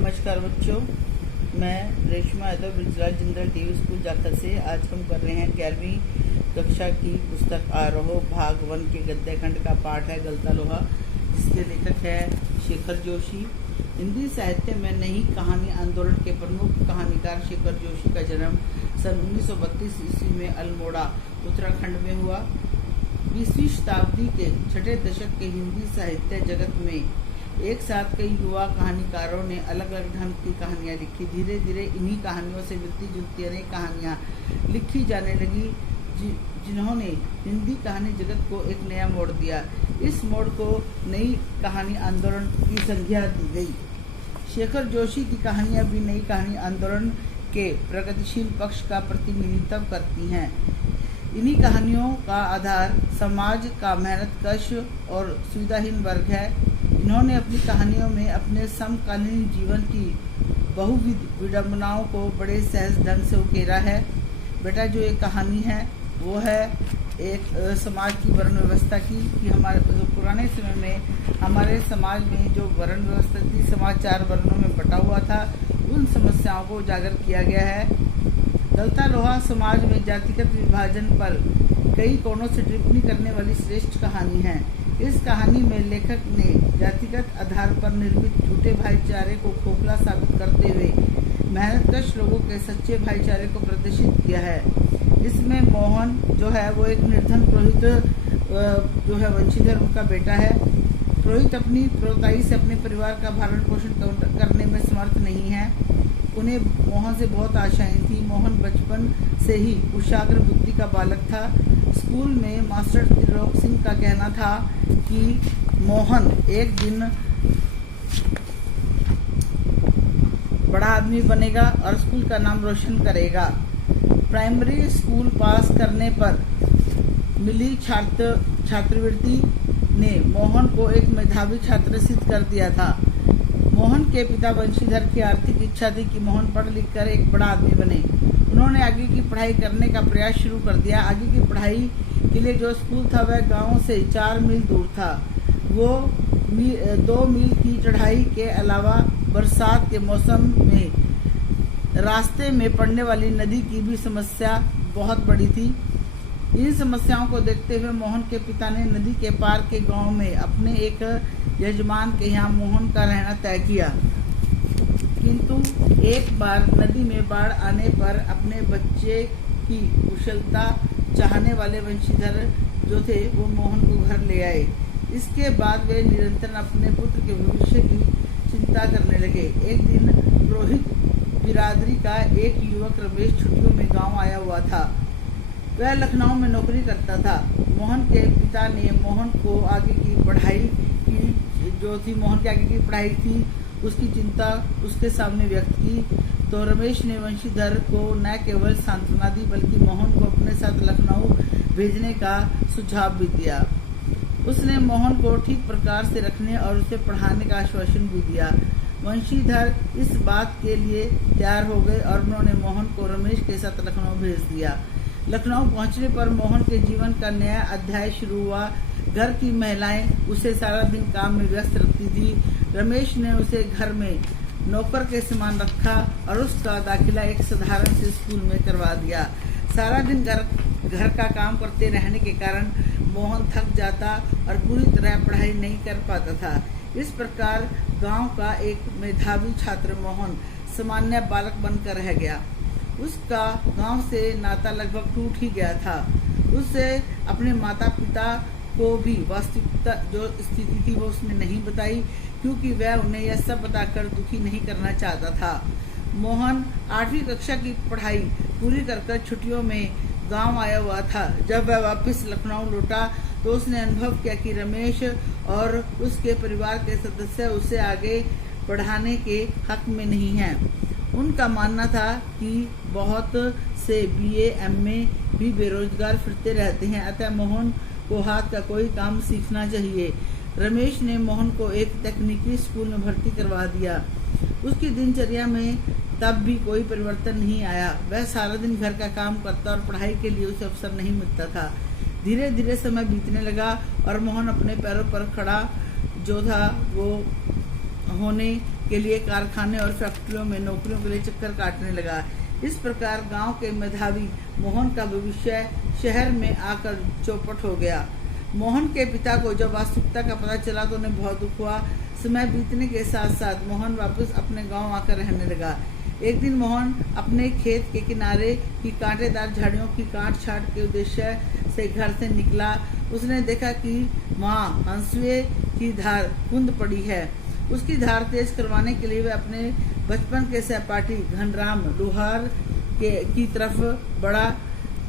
नमस्कार बच्चों, मैं रेशमा यादव ब्रिजलाल जिंदल टीवी स्कूल जाखल से। आज हम कर रहे हैं 11वीं कक्षा की पुस्तक आरोह भाग 1 के गद्य खंड का पाठ है गलता लोहा, जिसके लेखक है शेखर जोशी। हिंदी साहित्य में नई कहानी आंदोलन के प्रमुख कहानीकार शेखर जोशी का जन्म सन 1932 ईस्वी में अल्मोड़ा उत्तराखंड में हुआ। 20वीं शताब्दी के छठे दशक के हिंदी साहित्य जगत में एक साथ कई युवा कहानीकारों ने अलग अलग ढंग की कहानियां लिखी। धीरे धीरे इन्हीं कहानियों से मिलती जुलती अनेक कहानियां लिखी जाने लगी, जिन्होंने हिंदी कहानी जगत को एक नया मोड़ दिया। इस मोड़ को नई कहानी आंदोलन की संज्ञा दी गई। शेखर जोशी की कहानियां भी नई कहानी आंदोलन के प्रगतिशील पक्ष का प्रतिनिधित्व करती हैं। इन्हीं कहानियों का आधार समाज का मेहनतकश और सुविधाहीन वर्ग है। इन्होंने अपनी कहानियों में अपने समकालीन जीवन की बहुविध विडंबनाओं को बड़े सहज ढंग से उकेरा है। बेटा, जो एक कहानी है वो है एक समाज की वर्ण व्यवस्था की, कि हमारे पुराने समय में हमारे समाज में जो वर्ण व्यवस्था थी, समाज 4 वर्णों में बटा हुआ था, उन समस्याओं को उजागर किया गया है। गलता लोहा समाज में जातिगत विभाजन पर कई कोणों से टिप्पणी करने वाली श्रेष्ठ कहानी है। इस कहानी में लेखक ने जातिगत आधार पर निर्मित झूठे भाईचारे को खोखला साबित करते हुए मेहनतकश लोगों के सच्चे भाईचारे को प्रदर्शित किया है। इसमें मोहन जो है वो एक निर्धन पुरोहित जो है वंशीधर उनका बेटा है। पुरोहित अपनी प्रोताई से अपने परिवार का भरण पोषण करने में समर्थ नहीं है। उन्हें मोहन से बहुत आशाएं थी। मोहन बचपन से ही कुशाग्र बुद्धि का बालक था। स्कूल में मास्टर त्रिलोक सिंह का कहना था कि मोहन एक दिन बड़ा आदमी बनेगा और स्कूल का नाम रोशन करेगा। प्राइमरी स्कूल पास करने पर मिली छात्रवृत्ति ने मोहन को एक मेधावी छात्र सिद्ध कर दिया था। मोहन के पिता वंशीधर की आर्थिक इच्छा थी कि मोहन पढ़ लिख कर एक बड़ा आदमी बने। उन्होंने आगे की पढ़ाई करने का प्रयास शुरू कर दिया। आगे की पढ़ाई के लिए जो स्कूल था वह गांव से 4 मील दूर था। वो 2 मील की चढ़ाई के अलावा बरसात के मौसम में रास्ते में पड़ने वाली नदी की भी समस्या बहुत बड़ी थी। इन समस्याओं को देखते हुए मोहन के पिता ने नदी के पार के गांव में अपने एक यजमान के यहाँ मोहन का रहना तय किया। किंतु एक बार नदी में बाढ़ आने पर अपने बच्चे की कुशलता चाहने वाले वंशीधर जो थे वो मोहन को घर ले आए। इसके बाद वे निरंतर अपने पुत्र के भविष्य की चिंता करने लगे। एक दिन पुरोहित बिरादरी का एक युवक रमेश छुट्टियों में गांव आया हुआ था। वह लखनऊ में नौकरी करता था। मोहन के पिता ने मोहन को आगे की पढ़ाई की जो थी मोहन के आगे की पढ़ाई थी उसकी चिंता उसके सामने व्यक्त की, तो रमेश ने वंशीधर को न केवल सांत्वना दी बल्कि मोहन को अपने साथ लखनऊ भेजने का सुझाव भी दिया। उसने मोहन को ठीक प्रकार से रखने और उसे पढ़ाने का आश्वासन भी दिया। वंशीधर इस बात के लिए तैयार हो गए और उन्होंने मोहन को रमेश के साथ लखनऊ भेज दिया। लखनऊ पहुंचने पर मोहन के जीवन का नया अध्याय शुरू हुआ। घर की महिलाएं उसे सारा दिन काम में व्यस्त रखती थी। रमेश ने उसे घर में नौकर के समान रखा और उसका दाखिला एक साधारण से स्कूल में करवा दिया। सारा दिन घर का काम करते रहने के कारण मोहन थक जाता और पूरी तरह पढ़ाई नहीं कर पाता था। इस प्रकार गांव का एक मेधावी छात्र मोहन सामान्य बालक बनकर रह गया। उसका गांव से नाता लगभग टूट ही गया था। उसे अपने माता पिता को भी वास्तविकता जो स्थिति थी वो उसने नहीं बताई, क्योंकि वह उन्हें यह सब बताकर दुखी नहीं करना चाहता था। मोहन 8वीं कक्षा की पढ़ाई पूरी कर छुट्टियों में गांव आया हुआ था। जब वह वापस लखनऊ लौटा तो उसने अनुभव किया कि रमेश और उसके परिवार के सदस्य उसे आगे बढ़ाने के हक में नहीं हैं। उनका मानना था कि बहुत से BA MA भी बेरोजगार फिरते रहते हैं, अतः मोहन को हाथ का कोई काम सीखना चाहिए। रमेश ने मोहन को एक तकनीकी स्कूल में भर्ती करवा दिया। उसकी दिनचर्या में तब भी कोई परिवर्तन नहीं आया। वह सारा दिन घर का काम करता और पढ़ाई के लिए उसे अवसर नहीं मिलता था। धीरे धीरे समय बीतने लगा और मोहन अपने पैरों पर खड़ा जो था वो होने के लिए कारखाने और फैक्ट्रियों में नौकरियों के लिए चक्कर काटने लगा। इस प्रकार गांव के मेधावी मोहन का भविष्य शहर में आकर चौपट हो गया। मोहन के पिता को जब वास्तविकता का पता चला तो उन्हें बहुत दुख हुआ। समय बीतने के साथ साथ मोहन वापस अपने गांव आकर रहने लगा। एक दिन मोहन अपने खेत के किनारे की कांटेदार झाड़ियों की काट छाट के उद्देश्य से घर से निकला। उसने देखा कि वहाँ हंसुए की धार कुंद पड़ी है। उसकी धार तेज करवाने के लिए वह अपने बचपन के सहपाठी घनराम लोहार की तरफ बढ़ा।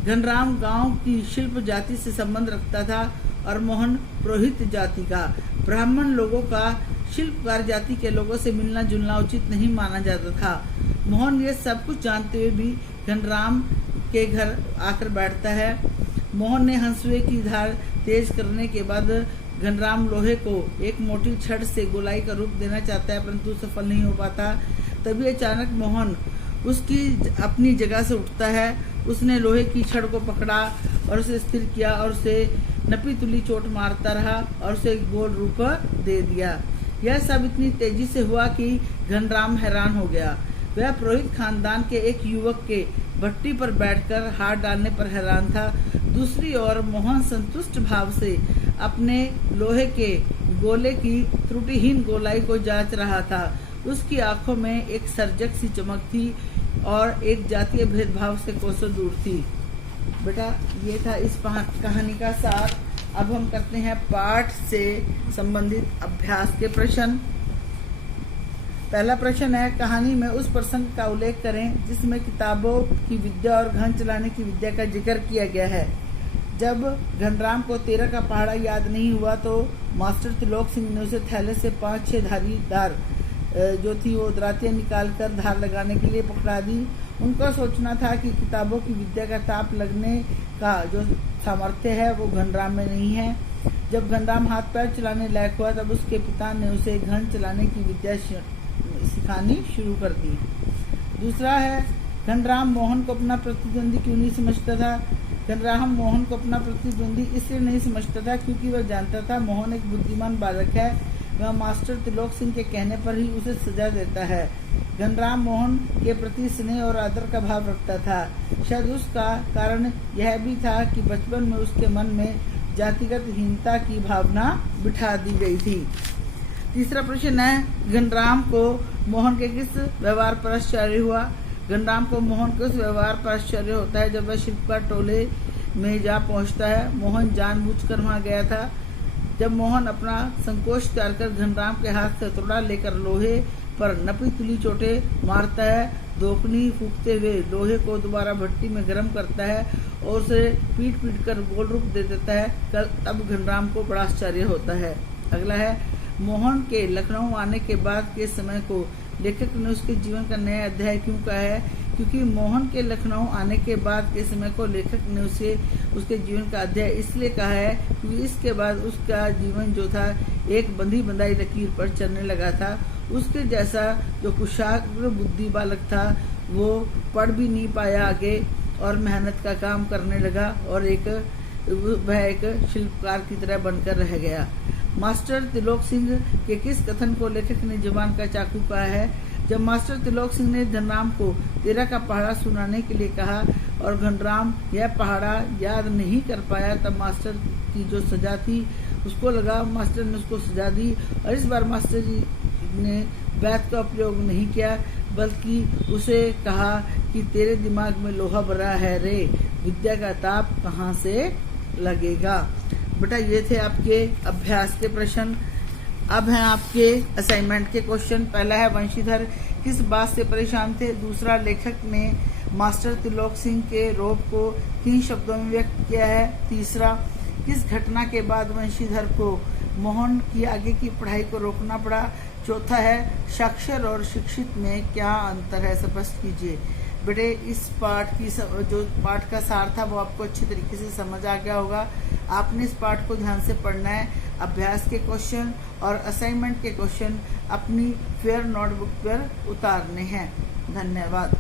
घनराम गांव की शिल्प जाति से संबंध रखता था और मोहन पुरोहित जाति का। ब्राह्मण लोगों का शिल्पकार जाति के लोगों से मिलना जुलना उचित नहीं माना जाता था। मोहन ये सब कुछ जानते हुए भी घनराम के घर आकर बैठता है। मोहन ने हंसुए की धार तेज करने के बाद घनराम लोहे को एक मोटी छड़ से गोलाई का रूप देना चाहता है, परंतु सफल नहीं हो पाता। तभी अचानक मोहन उसकी अपनी जगह से उठता है। उसने लोहे की छड़ को पकड़ा और उसे स्थिर किया और उसे नपी तुली चोट मारता रहा और उसे गोल रूप दे दिया। यह सब इतनी तेजी से हुआ कि घनराम हैरान हो गया। वह पुरोहित खानदान के एक युवक के भट्टी पर बैठकर हाथ डालने पर हैरान था। दूसरी ओर मोहन संतुष्ट भाव से अपने लोहे के गोले की त्रुटिहीन गोलाई को जांच रहा था। उसकी आंखों में एक सर्जक सी चमक थी और एक जातीय भेदभाव से कोसों दूर थी। बेटा ये था इस कहानी का सार। अब हम करते हैं पाठ से संबंधित अभ्यास के प्रश्न। पहला प्रश्न है, कहानी में उस प्रसंग का उल्लेख करें जिसमें किताबों की विद्या और घन चलाने की विद्या का जिक्र किया गया है। जब घनराम को 13 का पहाड़ा याद नहीं हुआ तो मास्टर त्रिलोक सिंह ने उसे थैले से 5-6 धारीदार जो थी वो दरातियाँ निकालकर धार लगाने के लिए पकड़ा दी। उनका सोचना था कि किताबों की विद्या का ताप लगने का जो सामर्थ्य है वो घनराम में नहीं है। जब घनराम हाथ पैर चलाने लायक हुआ तब उसके पिता ने उसे घन चलाने की विद्या सिखानी शुरू कर दी। दूसरा है, घनराम मोहन को अपना प्रतिद्वंदी क्यों नहीं समझता था। घनराम मोहन को अपना प्रतिद्वंदी इसलिए नहीं समझता था क्योंकि वह जानता था मोहन एक बुद्धिमान बालक है। वह मास्टर त्रिलोक सिंह के कहने पर ही उसे सजा देता है। घनराम मोहन के प्रति स्नेह और आदर का भाव रखता था। शायद उसका कारण यह भी था कि बचपन में उसके मन में जातिगत हीनता की भावना बिठा दी गई थी। तीसरा प्रश्न है, घनराम को मोहन के किस व्यवहार पर आश्चर्य हुआ। घनराम को मोहन के उस व्यवहार पर आश्चर्य होता है जब वह शिल्पकार टोले में जा पहुंचता है। मोहन जानबूझकर वहां गया था। जब मोहन अपना संकोच त्याग कर घनराम के हाथ से हथौड़ा लेकर लोहे पर नपी तुली चोटें मारता है, दोकनी फूंकते हुए लोहे को दोबारा भट्टी में गर्म करता है और उसे पीट पीट कर गोल रूप दे देता है, तब घनराम को बड़ा आश्चर्य होता है। अगला है, मोहन के लखनऊ आने के बाद के समय को लेखक ने उसके जीवन का नया अध्याय क्यों कहा है। क्योंकि मोहन के लखनऊ आने के बाद के समय को लेखक ने उसे उसके जीवन का अध्याय इसलिए कहा है क्योंकि इसके बाद उसका जीवन जो था एक बंधी बंधाई लकीर पर चलने लगा था। उसके जैसा जो कुशाग्र बुद्धि बालक था वो पढ़ भी नहीं पाया आगे और मेहनत का काम करने लगा और वह एक शिल्पकार की तरह बनकर रह गया। मास्टर त्रिलोक सिंह के किस कथन को लेखक ने जुबान का चाकू कहा है। जब मास्टर त्रिलोक सिंह ने घनराम को 13 का पहाड़ा सुनाने के लिए कहा और घनराम यह पहाड़ा याद नहीं कर पाया, तब मास्टर की जो सजा थी उसको लगा मास्टर ने उसको सजा दी और इस बार मास्टर जी ने वैद का प्रयोग नहीं किया बल्कि उसे कहा कि तेरे दिमाग में लोहा भरा है रे, विद्या का ताप कहाँ से लगेगा। बेटा ये थे आपके अभ्यास के प्रश्न। अब हैं आपके असाइनमेंट के क्वेश्चन। पहला है, वंशीधर किस बात से परेशान थे। दूसरा, लेखक ने मास्टर त्रिलोक सिंह के रोब को किन शब्दों में व्यक्त किया है। तीसरा, किस घटना के बाद वंशीधर को मोहन की आगे की पढ़ाई को रोकना पड़ा। चौथा है, साक्षर और शिक्षित में क्या अंतर है, स्पष्ट कीजिए। बेटे इस पाठ की जो पाठ का सार था वो आपको अच्छी तरीके से समझ आ गया होगा। आपने इस पाठ को ध्यान से पढ़ना है। अभ्यास के क्वेश्चन और असाइनमेंट के क्वेश्चन अपनी फेयर नोटबुक पर उतारने हैं। धन्यवाद।